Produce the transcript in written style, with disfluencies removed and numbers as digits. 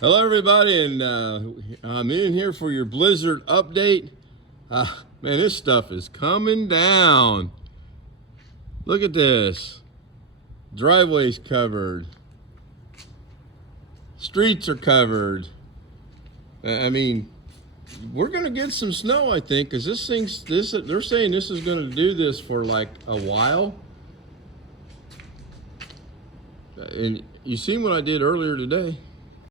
Hello, everybody, and I'm in here for your blizzard update. Man, this stuff is coming down. Look at this. Driveway's covered. Streets are covered. I mean, we're gonna get some snow, I think, because they're saying this is gonna do this for like a while. And you seen what I did earlier today?